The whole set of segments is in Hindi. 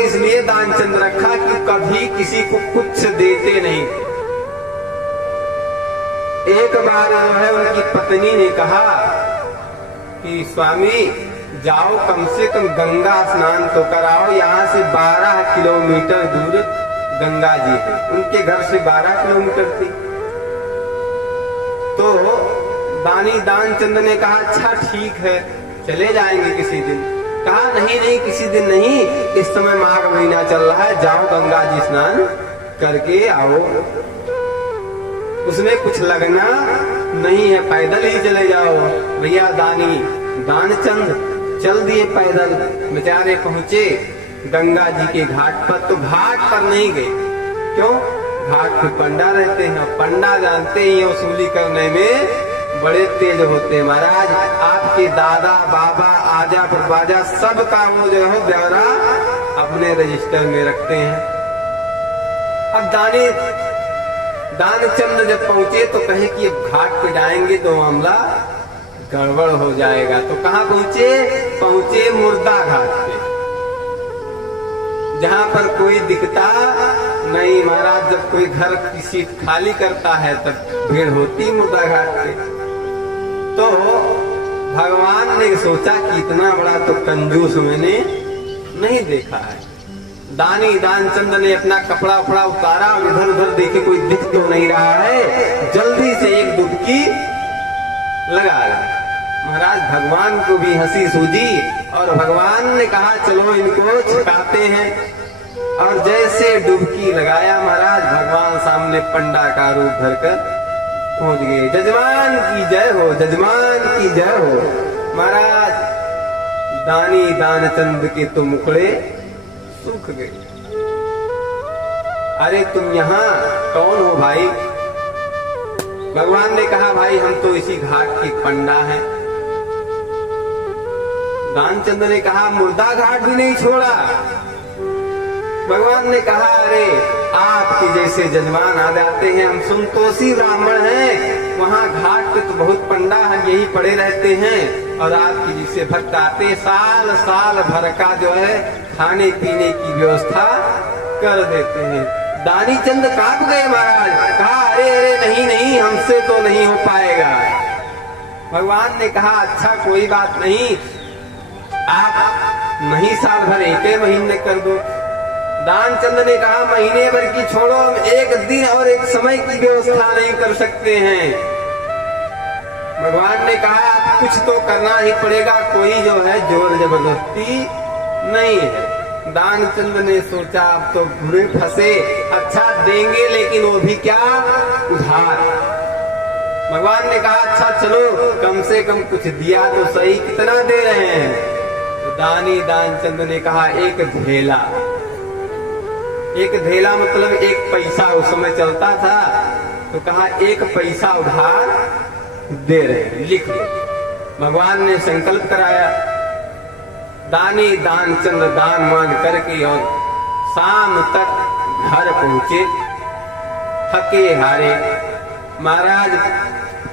इसलिए दानचंद रखा कि कभी किसी को कुछ देते नहीं। एक बार जो है उनकी पत्नी ने कहा कि स्वामी जाओ कम से कम गंगा स्नान तो कराओ, यहाँ से 12 किलोमीटर दूर गंगा जी है। उनके घर से 12 किलोमीटर थी। तो दानी दानचंद ने कहा अच्छा ठीक है चले जाएंगे किसी दिन। कहा नहीं किसी दिन नहीं, इस समय माघ महीना चल रहा है, जाओ गंगा जी स्नान करके आओ। उसमें कुछ लगना नहीं है, पैदल ही चले जाओ। भैया दानी दानचंद चल दिए पैदल। बेचारे पहुंचे गंगा जी के घाट पर। तो घाट पर नहीं गए, क्यों? घाट पे पंडा रहते हैं। पंडा जानते ही वसूली करने में बड़े तेज होते हैं महाराज। आपके दादा बाबा आजा परबाजा सब का वो जो है ब्यौरा अपने रजिस्टर में रखते हैं। अब दानचंद जब पहुंचे तो कहे कि अब घाट पे जाएंगे तो मामला गड़बड़ हो जाएगा। तो कहाँ पहुंचे मुर्दा घाट पे, जहां पर कोई दिखता नहीं महाराज। जब कोई घर की सीट खाली करता है तब भीड़ होती मुर्दा घाट पे। तो भगवान ने सोचा कि इतना बड़ा तो कंजूस मैंने नहीं देखा है। दानी दानचंद ने अपना कपड़ा उपड़ा उतारा और इधर उधर देखे कोई दिख तो नहीं रहा है, जल्दी से एक डुबकी लगा ली। महाराज भगवान को भी हंसी सूझी और भगवान ने कहा चलो इनको छिपाते हैं। और जैसे डुबकी लगाया महाराज भगवान सामने पंडा का रूप धरकर पहुंच गए। जजमान की जय हो, जजमान की जय हो। महाराज दानी दानचंद के तो मुखड़े सूख गए। अरे तुम यहाँ कौन हो भाई? भगवान ने कहा भाई हम तो इसी घाट के पंडा हैं। दानचंद ने कहा मुर्दा घाट भी नहीं छोड़ा। भगवान ने कहा अरे आपके जैसे जजमान आ जाते हैं, हम संतोषी ब्राह्मण हैं, वहाँ घाट पे तो बहुत पंडा हम यही पड़े रहते हैं और आपके जैसे भक्त आते साल साल भर का जो है खाने पीने की व्यवस्था कर देते हैं। दानी चंद कांप गए महाराज। कहा अरे नहीं हमसे तो नहीं हो पाएगा। भगवान ने कहा अच्छा कोई बात नहीं, आप नहीं साल भर एक महीने कर दो। दानचंद ने कहा महीने भर की छोड़ो, हम एक दिन और एक समय की व्यवस्था नहीं कर सकते हैं। भगवान ने कहा आप कुछ तो करना ही पड़ेगा, कोई जो है जोर जबरदस्ती नहीं है। दानचंद ने सोचा अब तो बुरे फंसे, अच्छा देंगे लेकिन वो भी क्या उधार। भगवान ने कहा अच्छा चलो कम से कम कुछ दिया तो सही, कितना दे रहे हैं? तो दानी दानचंद ने कहा एक धेला। एक धेला मतलब एक पैसा उस समय चलता था। तो कहा एक पैसा उधार दे रहे, लिख दो। भगवान ने संकल्प कराया। दानी दानचंद दान मान करके और शाम तक घर पहुंचे थके हारे। महाराज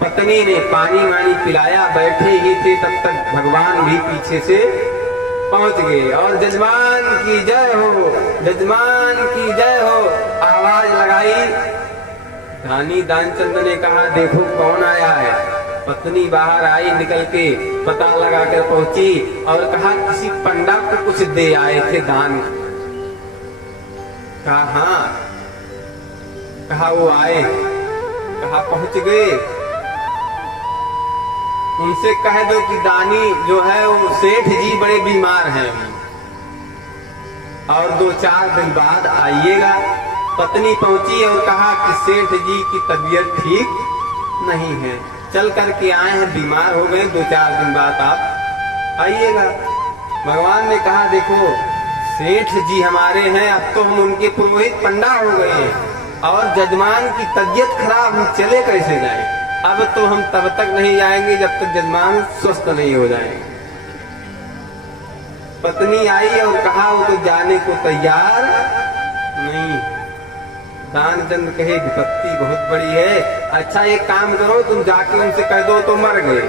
पत्नी ने पानी वानी पिलाया, बैठे ही थे तब तक भगवान भी पीछे से पहुंच गए और जजमान की जय हो, जजमान की जय हो आवाज लगाई। दानी दानचंद ने कहा देखो कौन आया है। पत्नी बाहर आई निकल के, पता लगा कर पहुंची और कहा किसी पंडा को कुछ दे आए थे दान। कहा हाँ। कहा वो आए। कहा पहुंच गए, उनसे कह दो कि दानी जो है वो सेठ जी बड़े बीमार हैं और 2-4 दिन बाद आइएगा। पत्नी पहुंची और कहा कि सेठ जी की तबीयत ठीक नहीं है, चल करके आए हैं, बीमार हो गए, 2-4 दिन बाद आप आइएगा। भगवान ने कहा देखो सेठ जी हमारे हैं, अब तो हम उनके पुरोहित पंडा हो गए और जजमान की तबीयत खराब, हम चले कैसे जाएं? अब तो हम तब तक नहीं जाएंगे जब तक जजमान स्वस्थ नहीं हो जाएंगे। पत्नी आई और कहा वो तो जाने को तैयार नहीं। दानचंद कहे विपत्ति बहुत बड़ी है। अच्छा एक काम करो, तुम जाके उनसे कह दो तो मर गए।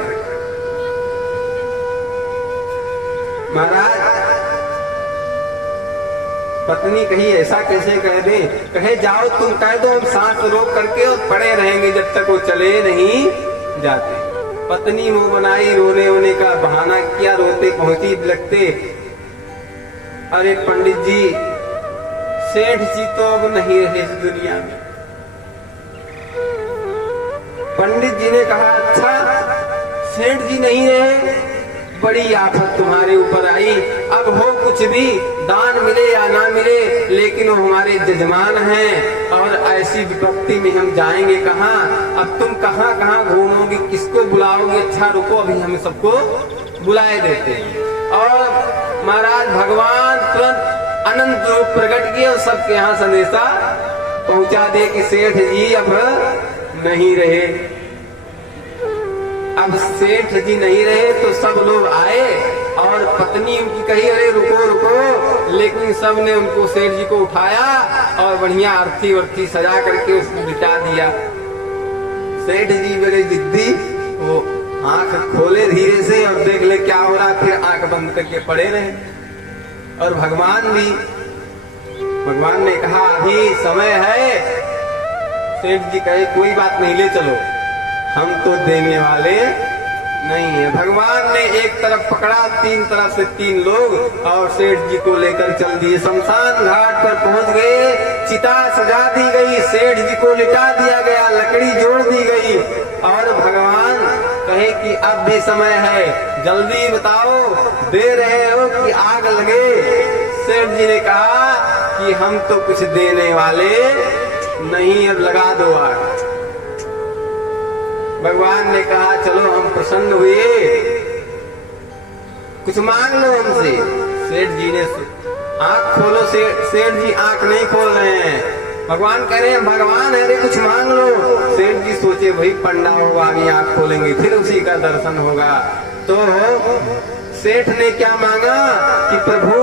महाराज पत्नी कही ऐसा कैसे कह दे? कहे जाओ तुम कह दो हम सांस रोक करके और पड़े रहेंगे जब तक वो चले नहीं जाते। पत्नी मुंह बनाई, रोने वोने का बहाना किया, रोते पहुंची लगते, अरे पंडित जी सेठ जी तो अब नहीं रहे इस दुनिया में। पंडित जी ने कहा अच्छा सेठ जी नहीं रहे, बड़ी आफत तुम्हारे ऊपर आई। अब हो कुछ भी, दान मिले या ना मिले, लेकिन वो हमारे जजमान हैं और ऐसी विपत्ति में हम जाएंगे कहाँ? अब तुम कहाँ कहाँ घूमोगे, किसको बुलाओगे? अच्छा रुको अभी हम सबको बुलाए देते हैं। और महाराज भगवान तुरंत अनंत रूप प्रकट किए और सबके यहाँ संदेशा पहुंचा दे कि सेठ जी अब नहीं रहे। अब सेठ जी नहीं रहे तो सब लोग आए और पत्नी उनकी कही अरे रुको रुको, लेकिन सब ने उनको सेठ जी को उठाया और बढ़िया आरती वरती सजा करके उसको बिठा दिया। सेठ जी बड़े जिद्दी, वो आंख खोले धीरे से और देख ले क्या हो रहा, फिर आंख बंद करके पड़े रहे। और भगवान भी, भगवान ने कहा अभी समय है। सेठ जी कहे कोई बात नहीं, ले चलो, हम तो देने वाले नहीं है। भगवान ने एक तरफ पकड़ा, तीन तरफ से तीन लोग और सेठ जी को लेकर चल दिए। शमशान घाट पर पहुंच गए, चिता सजा दी गई, सेठ जी को लिटा दिया गया, लकड़ी जोड़ दी गई और भगवान कहे कि अब भी समय है, जल्दी बताओ, दे रहे हो कि आग लगे? सेठ जी ने कहा कि हम तो कुछ देने वाले नहीं, अब लगा दो आग। भगवान ने कहा चलो हम प्रसन्न हुए, कुछ मांग लो हमसे। सेठ जी ने आंख खोलो, सेठ जी आंख नहीं खोल रहे हैं। भगवान कह रहे हैं भगवान है रे, कुछ मांग लो। सेठ जी सोचे भाई पंडा होगा, आगे आंख खोलेंगे फिर उसी का दर्शन होगा। तो सेठ ने क्या मांगा कि प्रभु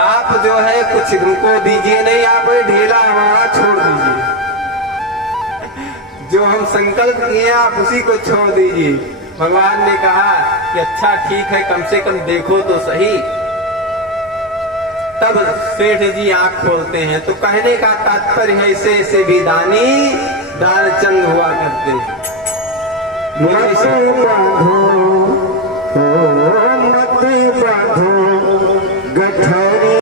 आप जो है कुछ हमको दीजिए नहीं, आप ढेला हमारा छोड़ दीजिए, जो हम संकल्प किए आप उसी को छोड़ दीजिए। भगवान ने कहा कि अच्छा ठीक है, कम से कम देखो तो सही। तब सेठ जी आंख खोलते हैं। तो कहने का तात्पर्य है ऐसे भी दानी दानचंद हुआ करते हैं।